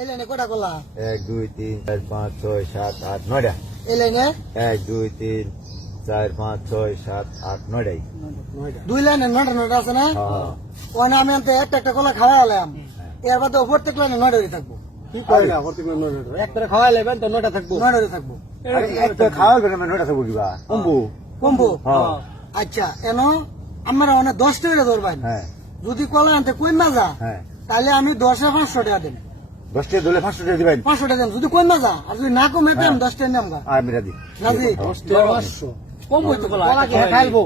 এই লাইনে কটা কলা? 1 2 3 4 5 6 7 8 9টা। এই লাইনে 1 2 3 4 5 6 7 8 9টাই। দুই লাইনে নটা নটা আছে না? হ্যাঁ। ওই না আমি আনতে একটা কলা খাওয়া এলাম, এর বাদে প্রত্যেক লাইনে নটাই থাকবো। কি কয় না প্রত্যেক নয়টা একটা খাওয়া লাগবেন তো নয়টা থাকবো। নটাই থাকবো। আরে একটা খাওয়া করে মানে 9টা থাকবো কিবা কমবো। কমবো? হ্যাঁ আচ্ছা, এন আমরা অনেক 10 টাকা ধরবেন। হ্যাঁ যদি কলা আনতে কই মাজা হ্যাঁ। তাহলে আমি 10 এ 500 টাকা দেন। 10টা দিলে 500 টাকা দিবেন। 500 টাকা দেন যদি কই মাজা, আর যদি না কমে দেন 10 টাকা নেম গা। আমি রাজি। রাজি? 500 কম হইতো কলা। কলা কি খাইবো?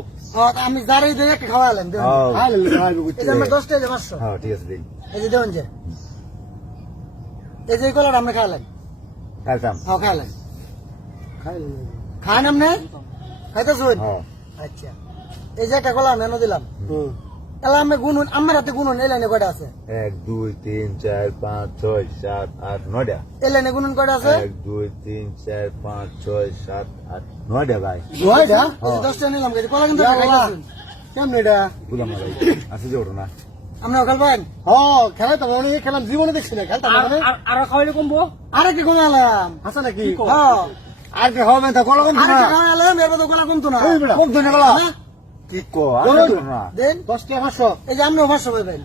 আমি যারাই দিয়ে একটা খাওয়া এলাম দেন। হ্যাঁ খাইবো এই যে আমরা 10 টাকা 500। হ্যাঁ ঠিক আছে দিন। এই যে দেন যে এই যে কলাটা আমরা খাইলাম। কালতাম। হ্যাঁ খাইলাম। খাইলে খান আপনি? খাইতেছুন? হ্যাঁ। আচ্ছা, এই যে একটা কলা মেনো দিলাম, হুম এলা আমি গুনুন, আমার হাতে গুনুন এই লাইনে কয়টা আছে? 1 2 3 4 5 6 7 8 9টা। এই লাইনে গুনুন কয়টা আছে? 1 2 3 4 5 6 7 8 9টা ভাই। নয়টা এই যে 10 টাকা নিলাম, এই যে কলা কিন্তু খাইতেছুন। কেমন এটা? বুঝলাম না ভাই। আছে যে ওঠো না। আপনারা খেলবেন? হ্যাঁ খেলাইতাম অনেক খেলাম, জীবনে দেখছি না খেলতাম মানে। আরো খাওয়াইলে কমবো? আরে কি কমালাম? আছে নাকি? হ্যাঁ, আর কি হবে তা কলা কম আরে না। কি কমালাম, এর মধ্যে কলা কমতো না। এই বেটা, কম তো না কলা। হ্যাঁ? কি কো? আর তো না। দেন 10 টাকা 500 এই যে আপনিও 500 পাবেন।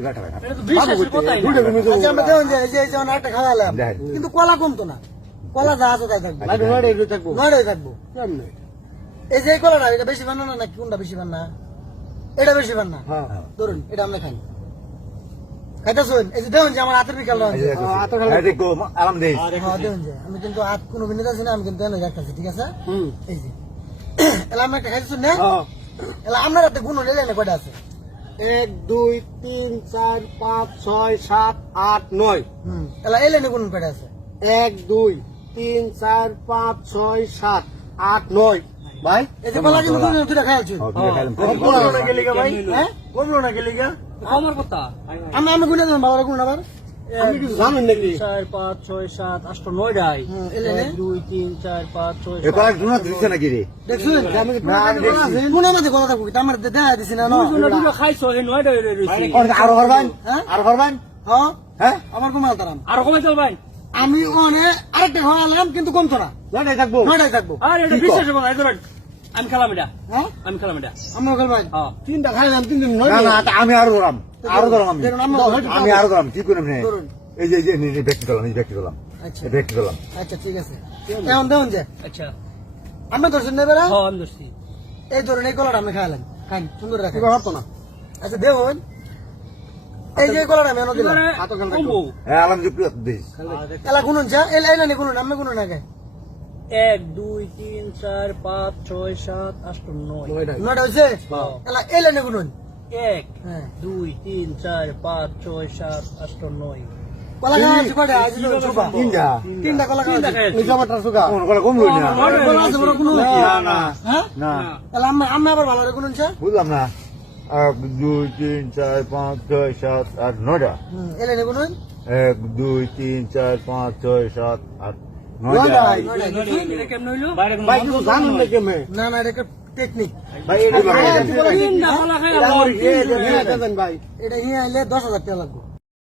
ইবাটা ভাই। এটা তো বিশ্বাসের কথাই না। দুইটা ঘুমিয়ে যাবো। আচ্ছা আমরা দেন যে এই যে একটা খাওয়া এলাম, দেন। কিন্তু কলা কমতো না। কলা যা আছে তাই থাকবে, লাগবে নয়টা এগুলো থাকবো। নয়টাই থাকবো। কেমনে? এই যে এই কলাটা এটা বেশি বান না নাকি কোনটা বেশি বান না? এটা বেশি বান না। হ্যাঁ ধরুন এটা আমরা খাই, খাইতেছুন? এই যে দেখুন যে আমার হাতের বিকাল এই যে এই যে কো আরাম দেই। দেখুন যে আমি কিন্তু হাত কোনো বিনিত আছি না, আমি কিন্তু এনে রাখতেছি, ঠিক আছে? হুম এই যে এলা আমরা একটা খাইতেছুন না, হ্যাঁ এলা আপনার হাতে গুণ হলে না কয়টা আছে? 1 2 3 4 5 6 7 8 9 এলা এই লাইনে গুণ কয়টা আছে? 1 2 3 4 5 6 7 8 9 ভাই এই যে কলা কিন্তু দুইটা খাইছি। হ্যাঁ দুইটা খাইলাম। কমলো না গেলি গা ভাই? হ্যাঁ কমলো না গেলি গা? কমার কথা। আমি গুণে দেন, বাবার গুণ আবার। আপনি কিছু জানেন নাকি? 4 5 6 7 8 9টাই। এই লাইনে 1 2 3 4 5 6 এ কলা দুনা দিছে নাকি রে? দেখছুন আমি কি না, আমি দেখছি। গুণের মধ্যে কলা থাকবো, আমার দেখা দিছি না না? দুটো খাইছো এই 9টাই রইছে। আরো করবেন? হ্যাঁ আরো করবেন? হ্যাঁ হ্যাঁ? আমার কমাল তারাম। আরো কমাই চলবেন? আমি ওনে আরেকটা খাওয়ালাম কিন্তু কমতো না, নয়টাই থাকবো। নয়টাই থাকবো। আর এটা কি বিশ্বাসের কথা, এই ধরেন আমি খেলাম এটা, হ্যাঁ আমি খেলাম এটা। আমরা খেলবেন? হ্যাঁ তিনটা খাইলাম, তিন দিন না নয় না তা আমি আরো ধরাম। আরো ধরাম আমি। দেখুন আমরা আমি আরো ধরাম। কি করেন নে? ধরুন। এই যে নিজে ব্যক্তি দিলাম, নিজে ব্যক্তি দিলাম। আচ্ছা এই ব্যক্তি দিলাম। আচ্ছা ঠিক আছে, এখন দেখুন যে আচ্ছা। আমরা ধরছেন নেবে না, হ্যাঁ আমি ধরছি। এই ধরুন এই কলাটা আমি খাইলাম, খাইন সুন্দর রাখেন। কি হতো না? আচ্ছা দেখুন এই যে কলাটা আমি এনে দিলাম, এবারে হাতও খেলতে কমবো। হ্যাঁ আলাম যুক্তি দিস। এলা গুনুন যা এই লাইনে গুনুন, আমি গুনুন আগে। 1 2 3 4 5 6 7 8 9। নয়টাই। নয়টা হয়েছে, এলা এই লাইনে গুনুন। 1 হ্যাঁ 2 3 4 5 6 7 8 9। কলা খাওয়াচ্ছি কয়টা? আজ সুবা তিনটা। তিনটা কলা তিনটা খাওয়াচ্ছি। খাইছি। নিচে আমার সুগা। কোন কলা কম হই না। কলা আছে বড় গুনুন? না না হ্যাঁ না। এলা আমি আবার ভালো করে গুনুন স্যার। বুঝলাম না। 1 2 3 4 5 6 7 8 9টা। এই লাইনে গুনুন। 1 2 3 4 5 6 7 8 নয়টাই। 9টা। এটা কেমন হইলো? ভাই কিছু জানেন নাকি আমি? না না এটা একটা টেকনিক, ভাই এটা তিনটা কলা খাই এটা আমার আমার ইয়ে, হ্যাঁ, দেখেন ভাই। এটা নিয়ে আইলে 10,000 টাকা লাগবে।